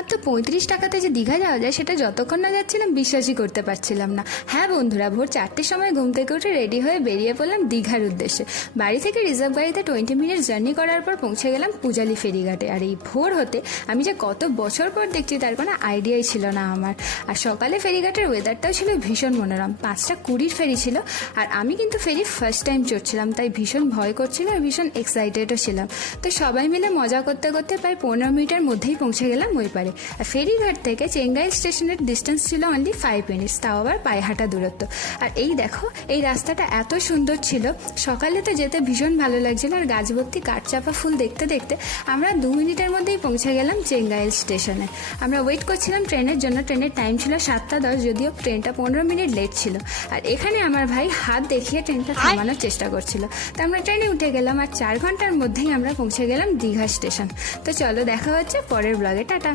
মাত্র 35 টাকাতে যে দীঘা যাওয়া যায় সেটা যতক্ষণ না যাচ্ছিলাম বিশ্বাসই করতে পারছিলাম না। হ্যাঁ বন্ধুরা, ভোর 4টের সময় ঘুম থেকে উঠে রেডি হয়ে বেরিয়ে পড়লাম দীঘার উদ্দেশ্যে। বাড়ি থেকে রিজার্ভ গাড়িতে 20 মিনিট জার্নি করার পর পৌঁছে গেলাম পূজালি ফেরিঘাটে। আর এই ভোর হতে আমি যে কত বছর পর দেখছি তার কোনো আইডিয়াই ছিল না আমার। আর সকালে ফেরিঘাটের ওয়েদারটাও ছিল ভীষণ মনোরম। 5:20 ফেরি ছিল, আর আমি কিন্তু ফেরি ফার্স্ট টাইম চড়ছিলাম, তাই ভীষণ ভয় করছিল আর ভীষণ এক্সাইটেডও ছিলাম। তো সবাই মিলে মজা করতে করতে প্রায় 15 মিনিটের মধ্যেই পৌঁছে গেলাম ওই পারে। আর ফেরিঘাট থেকে চেঙ্গাইল স্টেশনের ডিস্টেন্স ছিল অনলি 5 মিনিটস, তাও আবার পায়ে হাঁটা দূরত্ব। আর এই দেখো, এই রাস্তাটা এত সুন্দর ছিল, সকালে তো যেতে ভীষণ ভালো লাগছিল। আর গাছ ভর্তি কাঠচাপা ফুল দেখতে দেখতে আমরা 2 মিনিটের মধ্যেই পৌঁছে গেলাম চেঙ্গাইল স্টেশনে। আমরা ওয়েট করছিলাম ট্রেনের জন্য। ট্রেনের টাইম ছিল 7:10, যদিও ট্রেনটা 15 মিনিট লেট ছিল। আর এখানে আমার ভাই হাত দেখিয়ে ট্রেনটা থামানোর চেষ্টা করছিল। তো আমরা ট্রেনে উঠে গেলাম, আর 4 ঘন্টার মধ্যেই আমরা পৌঁছে গেলাম দীঘা স্টেশন। তো চলো দেখা হচ্ছে পরের ব্লগে। টাটা।